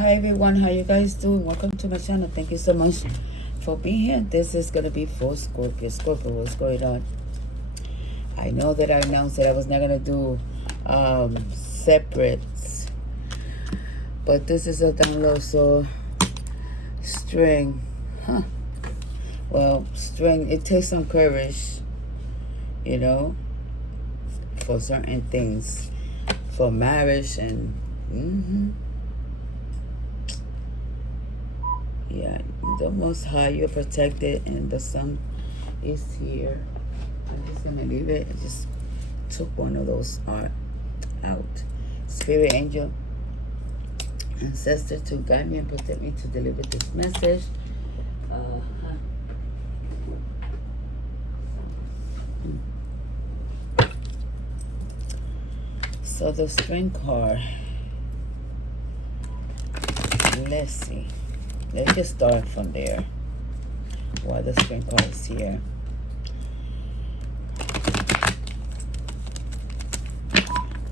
Hi everyone, how you guys doing? Welcome to my channel. Thank you so much for being here. This is gonna be for Scorpio. Scorpio, what's going on? I know that I announced that I was not gonna do separates, but this is a download. So string, well, string, it takes some courage, you know, for certain things, for marriage and yeah, the Most High, you're protected, and the sun is here. I'm just gonna leave it. I just took one of those out. Spirit angel, ancestor, to guide me and protect me to deliver this message. So the string card. Let's see. Let's just start from there. Why the string card is here.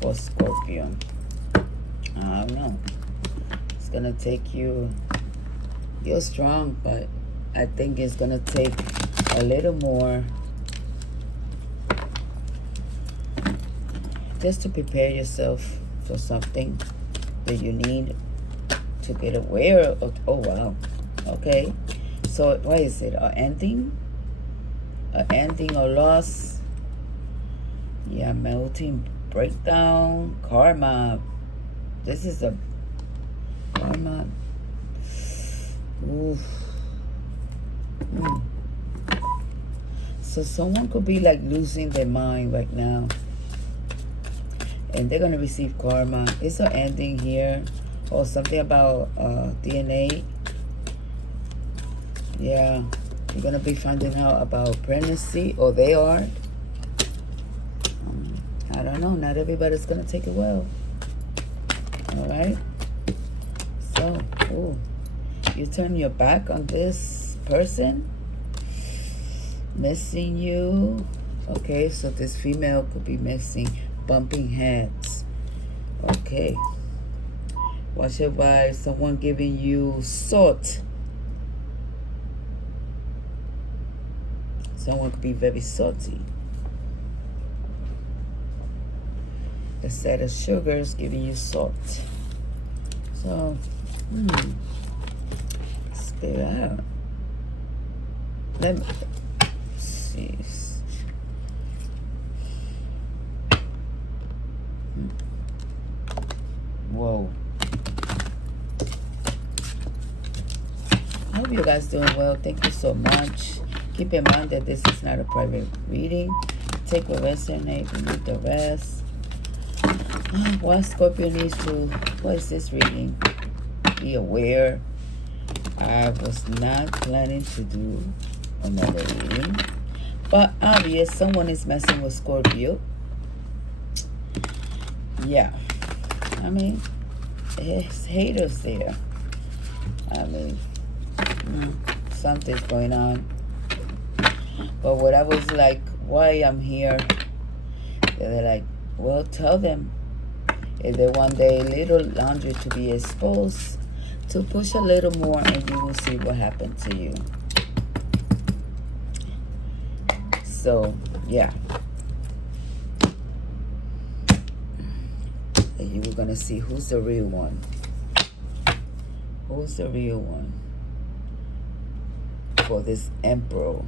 For Scorpio. I don't know. It's gonna take you. You're strong, but I think it's gonna take a little more just to prepare yourself for something that you need to get aware of. Oh wow, okay. So what is it? An ending or loss? Yeah, melting, breakdown, karma. This is a karma. Oof. So someone could be like losing their mind right now, and they're gonna receive karma. It's an ending here. Or something about DNA. Yeah, you're gonna be finding out about pregnancy, or they are. I don't know. Not everybody's gonna take it well. All right. So, you turn your back on this person, missing you. Okay, so this female could be missing, bumping heads. Okay. Watch it by someone giving you salt. Someone could be very salty. A set of sugars giving you salt. So, spit it out. Let me see. Whoa. I hope you guys doing well. Thank you so much. Keep in mind that this is not a private reading. Take what resonate, remove the rest. What Scorpio needs to, what is this reading? Be aware. I was not planning to do another reading, but obvious someone is messing with Scorpio. Yeah, I mean, it's haters there. I mean, something's going on. But what I was like, why I'm here, they're like, well, tell them if they want their little laundry to be exposed, to push a little more, and you will see what happened to you. So yeah, and you were gonna see who's the real one. Who's the real one for this emperor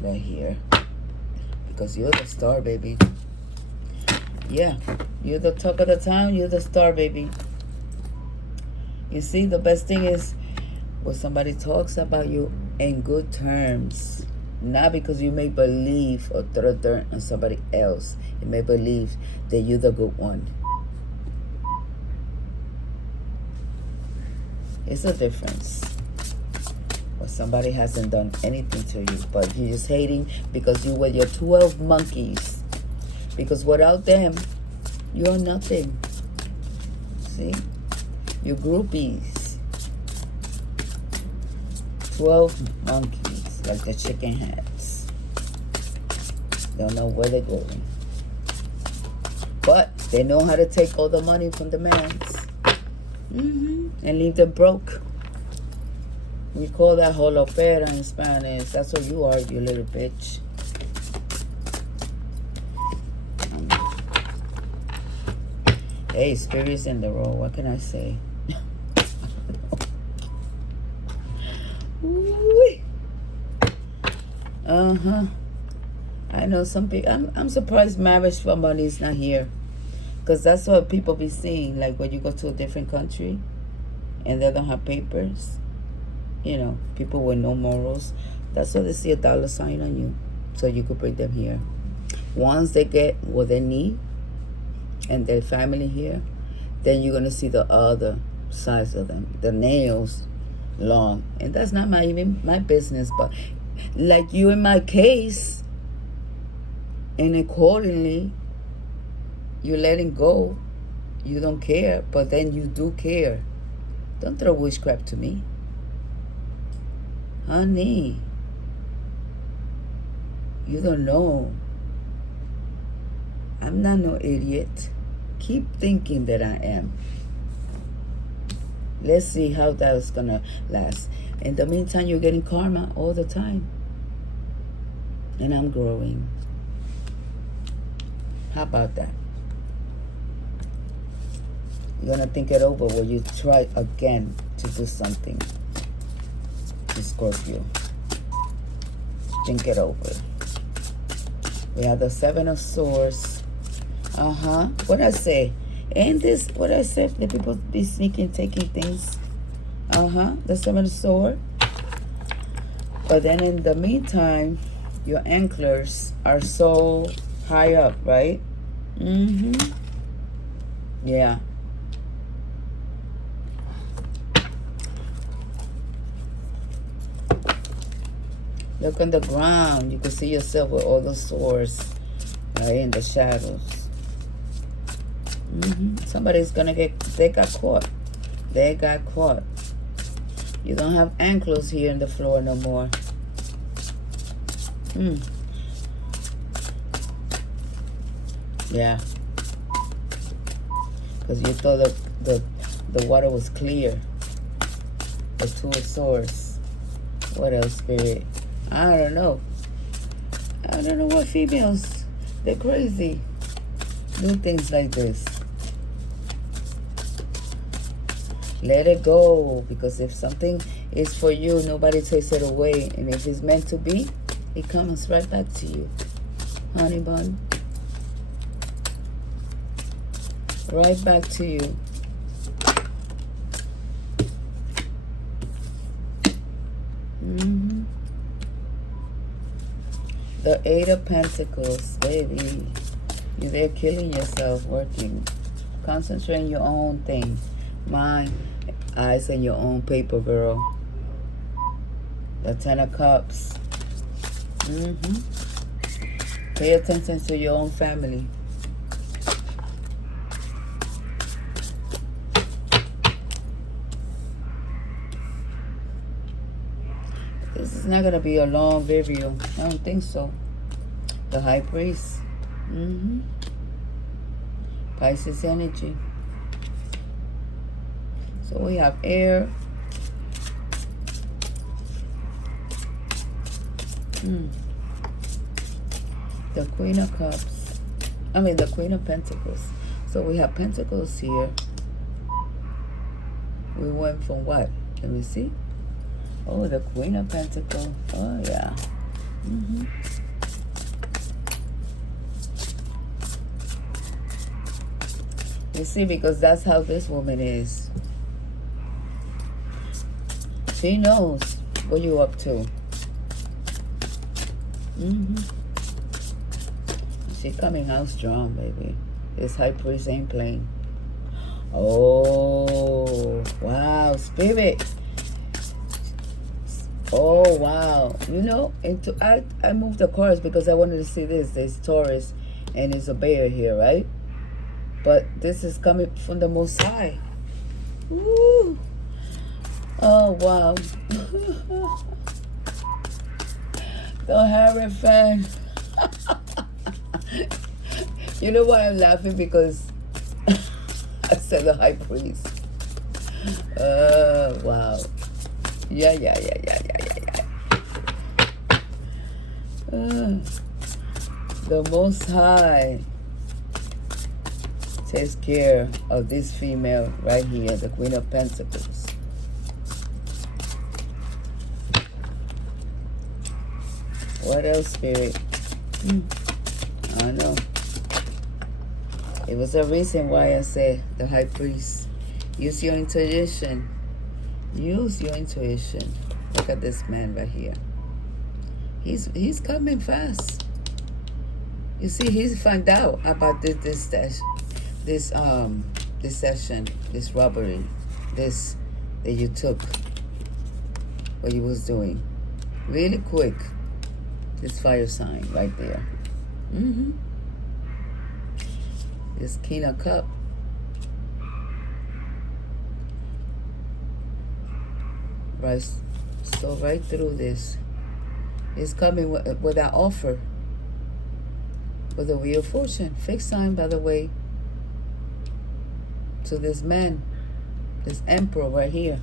right here? Because you're the star, baby. Yeah, you're the talk of the town. You're the star, baby. You see, the best thing is when somebody talks about you in good terms, not because you may believe or throw dirt on somebody else. You may believe that you're the good one. It's a difference. When somebody hasn't done anything to you, but you're just hating because you were your 12 monkeys. Because without them, you're nothing. See? You're groupies. 12 monkeys, like the chicken heads. Don't know where they're going. But they know how to take all the money from the mans. And leave them broke. We call that holopera in Spanish. That's what you are, you little bitch. Hey, spirits in the row. What can I say? I know some people. I'm surprised marriage for money is not here, because that's what people be seeing. Like when you go to a different country, and they don't have papers. You know, people with no morals. That's why they see a dollar sign on you, so you could bring them here. Once they get what they need, and their family here, then you're gonna see the other sides of them. The nails long, and that's not even my business. But like you in my case, and accordingly, you're letting go. You don't care, but then you do care. Don't throw witchcraft to me, honey. You don't know. I'm not no idiot. Keep thinking that I am. Let's see how that's gonna last. In the meantime, you're getting karma all the time. And I'm growing. How about that? You're gonna think it over when you try again to do something to Scorpio. Think it over. We have the Seven of Swords. What I say? Ain't this what I said? The people be sneaking, taking things. The Seven of Swords. But then in the meantime, your anklers are so high up, right? Yeah. Look on the ground. You can see yourself with all the swords, right, in the shadows. Somebody's gonna they got caught. They got caught. You don't have anklers here in the floor no more. Yeah. Because you thought the water was clear. The Two of Swords. What else, Spirit? I don't know. I don't know what females. They're crazy. Do things like this. Let it go. Because if something is for you, nobody takes it away. And if it's meant to be, it comes right back to you. Honey bun. Right back to you. The Eight of Pentacles, baby. You're there killing yourself, working. Concentrate on your own thing. Mind, eyes on your own paper, girl. The Ten of Cups. Pay attention to your own family. This is not going to be a long video. I don't think so. The High Priest. Pisces energy. So we have air. The Queen of Cups. The Queen of Pentacles. So we have Pentacles here. We went from what? Let me see. Oh, the Queen of Pentacles. Oh, yeah. You see, because that's how this woman is. She knows what you're up to. She coming out strong, baby. This High Priest ain't playing. Oh, wow, Spirit. Oh, wow. You know, I moved the cards because I wanted to see this. There's Taurus and it's a bear here, right? But this is coming from the Most High. Woo. Oh, wow. The Hierophant. You know why I'm laughing? Because I said the High Priest. Wow. Yeah, yeah, yeah, yeah, yeah, yeah, yeah. The Most High takes care of this female right here, the Queen of Pentacles. What else, Spirit? I know. It was a reason why I said the High Priest. Use your intuition. Use your intuition. Look at this man right here. He's coming fast. You see, he's found out about this session, this robbery, this that you took, what you was doing, really quick. This fire sign right there. This King of Cup. Right, so right through this, it's coming with that offer, with a Wheel of Fortune, fixed sign, by the way, to this man, this Emperor right here.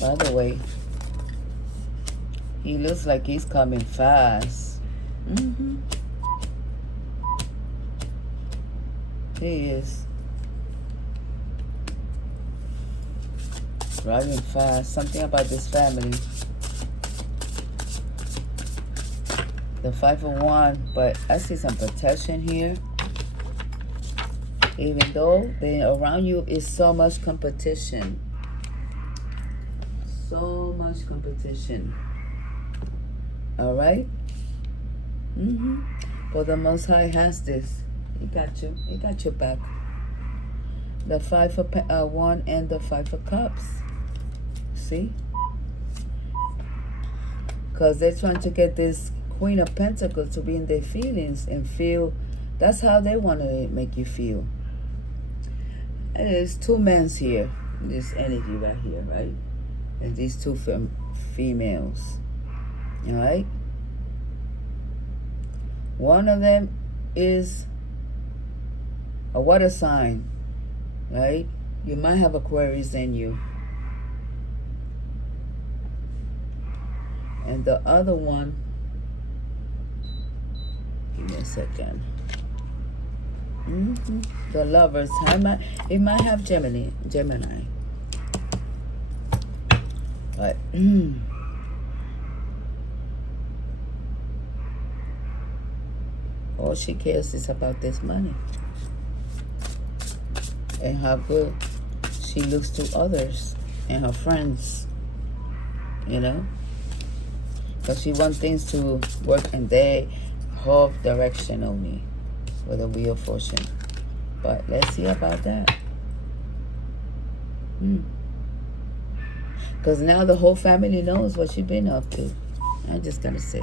By the way, he looks like he's coming fast. He is. Driving fast. Something about this family. The 5 of Wands, but I see some protection here. Even though around you is so much competition. So much competition. Alright? But the Most High has this. He got you. He got your back. The 5 of Wands and the 5 of Cups. See? Because they're trying to get this Queen of Pentacles to be in their feelings and feel. That's how they want to make you feel. And there's 2 men here. This energy right here, right? And these 2 females. Alright? One of them is a water sign. Right? You might have Aquarius in you. And the other one, give me a second. The Lovers. It might have Gemini. But all she cares is about this money and how good she looks to others and her friends, you know, because she wants things to work in their whole direction only with a Wheel of Fortune. But let's see about that. Because now the whole family knows what she's been up to. I just gotta say,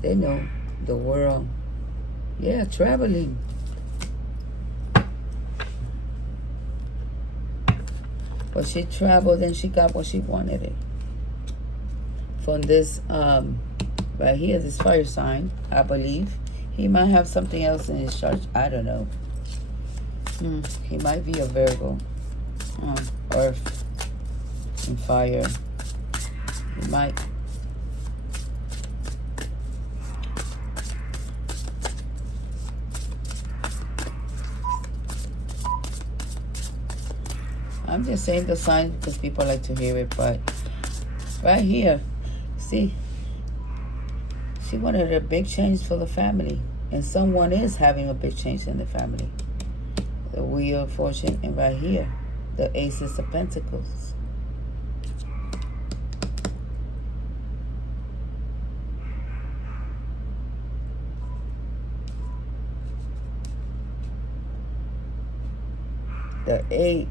they know the world. Yeah, traveling. But she traveled and she got what she wanted it. From this, right here, this fire sign, I believe. He might have something else in his chart. I don't know. He might be a Virgo. Earth and fire. He might. I'm just saying the sign because people like to hear it, but right here, see, she wanted a big change for the family, and someone is having a big change in the family. The Wheel of Fortune, and right here, the Aces of Pentacles. The 8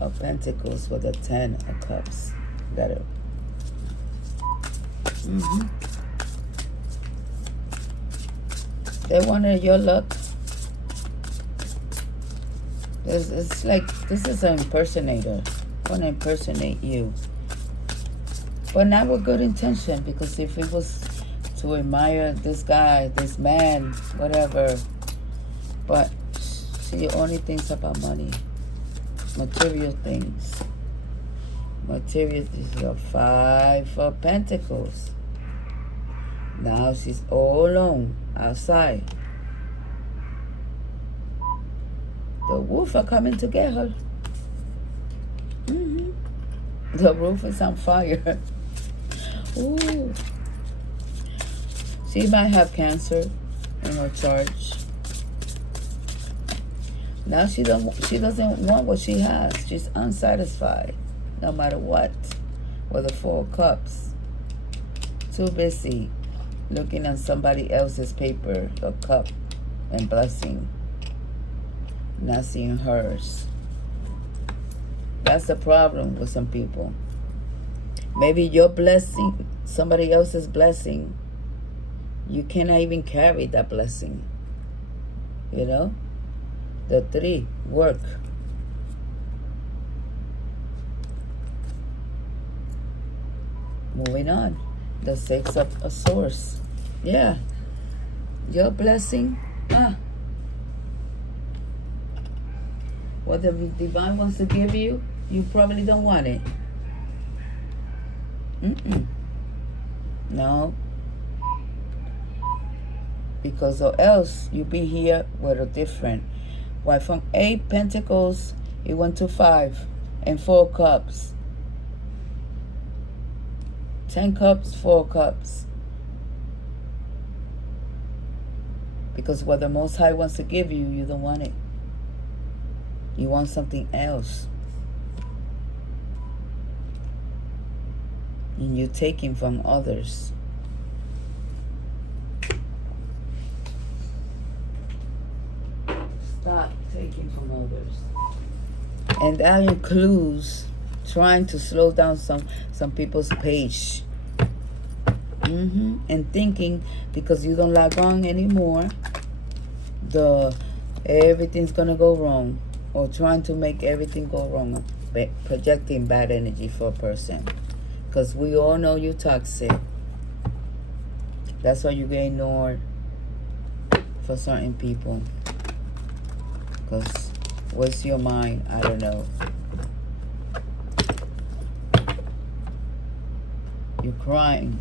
of Pentacles with the 10 of Cups. Got it. They wanted your luck. It's like, this is an impersonator. Want to impersonate you. But not with good intention, because if it was to admire this guy, this man, whatever, but she only thinks about money. Material things. Material, this is a 5 of Pentacles. Now she's all alone outside. The wolf are coming to get her. The roof is on fire. Ooh. She might have cancer in her chart. Now she doesn't want what she has. She's unsatisfied, no matter what. With the 4 of Cups. Too busy looking at somebody else's paper, a cup and blessing. Not seeing hers. That's the problem with some people. Maybe your blessing, somebody else's blessing, you cannot even carry that blessing. You know? The 3, work. Moving on. The 6 of Swords. Yeah. Your blessing. What the divine wants to give you, you probably don't want it. No. Because or else you be here with a different. Why from 8 Pentacles, it went to 5 and 4 Cups. 10 Cups, 4 Cups. Because what the Most High wants to give you, you don't want it. You want something else. And you're taking from others. Stop taking from others. And that includes trying to slow down some people's pace. And thinking because you don't log on anymore, everything's gonna go wrong. Or trying to make everything go wrong. Projecting bad energy for a person. Because we all know you're toxic. That's why you get ignored for certain people. Because what's your mind? I don't know. You're crying.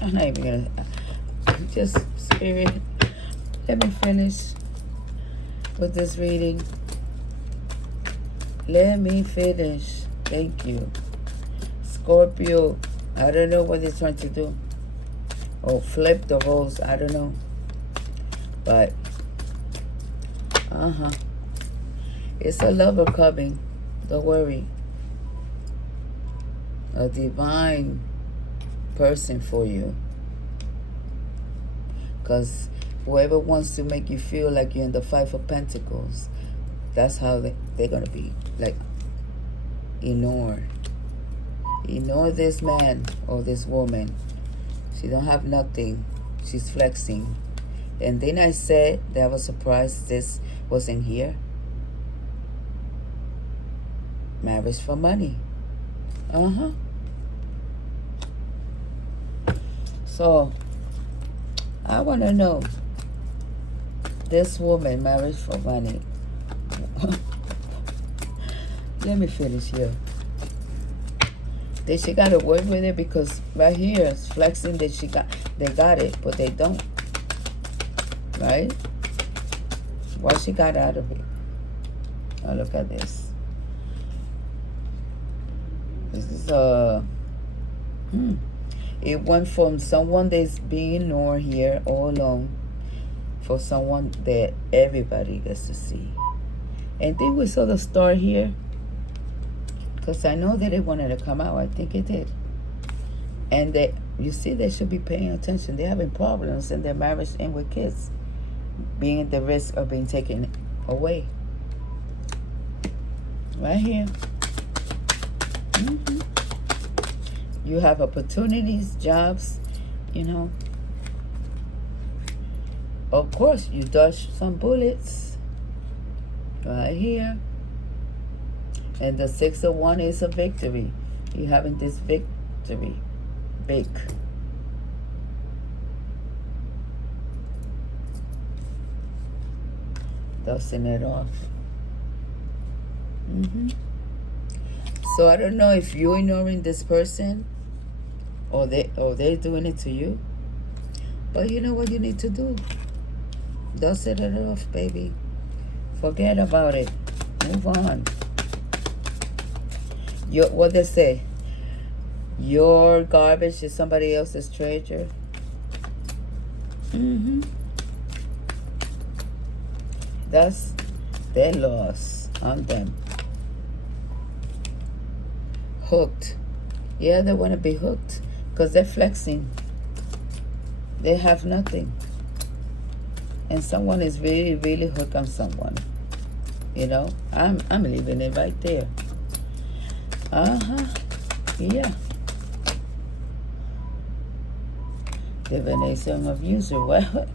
I'm not even gonna... Just spirit, let me finish with this reading. Let me finish. Thank you. Scorpio, I don't know what they're trying to do. Or flip the roles, I don't know. But, it's a lover coming. Don't worry. A divine person for you. Because whoever wants to make you feel like you're in the 5 of Pentacles, that's how they're going to be. Like, ignore this man or this woman. She don't have nothing. She's flexing. And then I said that I was surprised this wasn't here. Marriage for money. So I want to know, this woman, marriage for money. Let me finish here. Did she got to work with it? Because right here it's flexing that they got it, but they don't. Right? What she got out of it? Now look at this. This is it went from someone that's being ignored here all alone for someone that everybody gets to see. And then we saw the star here. Because I know that it wanted to come out. I think it did. And that you see they should be paying attention. They're having problems in their marriage and with kids. Being at the risk of being taken away. Right here. You have opportunities, jobs, you know. Of course, you dodge some bullets. Right here. And the 6 of Wands is a victory. You're having this victory. Big. Dusting it off. So I don't know if you're ignoring this person or they're doing it to you. But you know what you need to do? Dust it off, baby. Forget about it. Move on. What they say? Your garbage is somebody else's treasure. That's their loss on them. Hooked. Yeah, they want to be hooked because they're flexing. They have nothing. And someone is really, really hooked on someone. You know, I'm leaving it right there. Yeah. Divination of user. Well,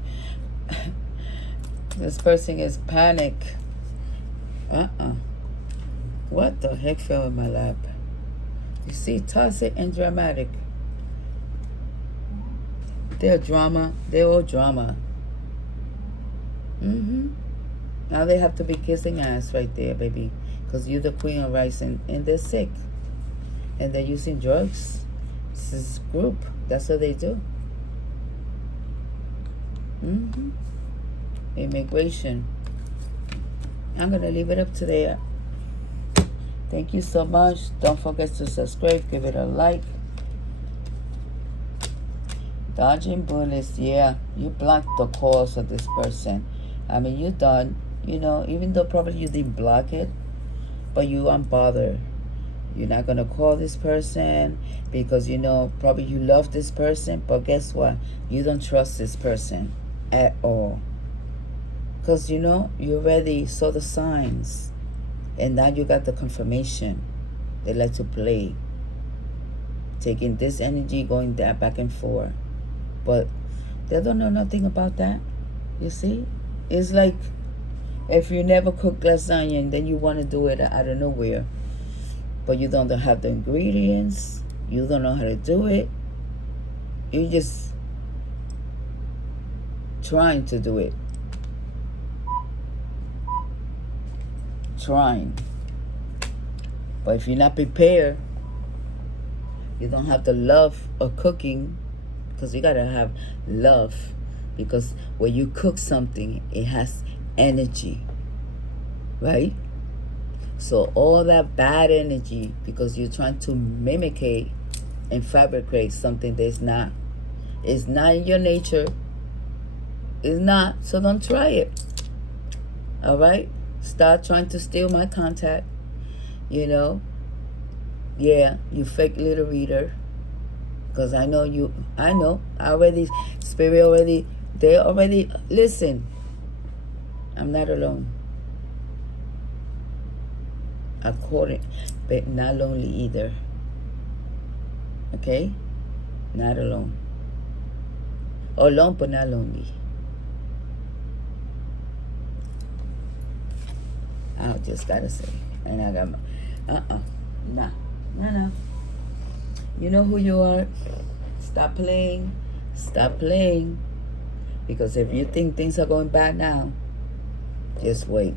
this person is panic. What the heck fell in my lap? You see, toxic and dramatic. They're drama. They're all drama. Now they have to be kissing ass right there, baby. Because you're the queen of rice and they're sick. And they're using drugs. This is group. That's what they do. Immigration. I'm going to leave it up to there. Thank you so much. Don't forget to subscribe. Give it a like. Dodging bullets. Yeah, you blocked the calls of this person. I mean, you're done. You know, even though probably you didn't block it, but you unbothered. You're not going to call this person because, you know, probably you love this person. But guess what? You don't trust this person at all. Because, you know, you already saw the signs. And now you got the confirmation. They like to play. Taking this energy, going that back and forth. But they don't know nothing about that. You see? It's like if you never cook lasagna and then you want to do it out of nowhere. But you don't have the ingredients. You don't know how to do it. You're just trying to do it. Trying. But if you're not prepared, you don't have the love of cooking, because you gotta have love, because when you cook something, it has energy, right? So all that bad energy, because you're trying to mimicate and fabricate something that's not, it's not in your nature. It's not. So don't try it. All right? Start trying to steal my contact. You know? Yeah, you fake little reader. Because I know you, I know. Spirit already, they already, listen. I'm not alone. According, but not lonely either. Okay? Not alone. Alone, but not lonely. I just gotta say. And I got my, no. You know who you are. Stop playing. Stop playing. Because if you think things are going bad now, just wait.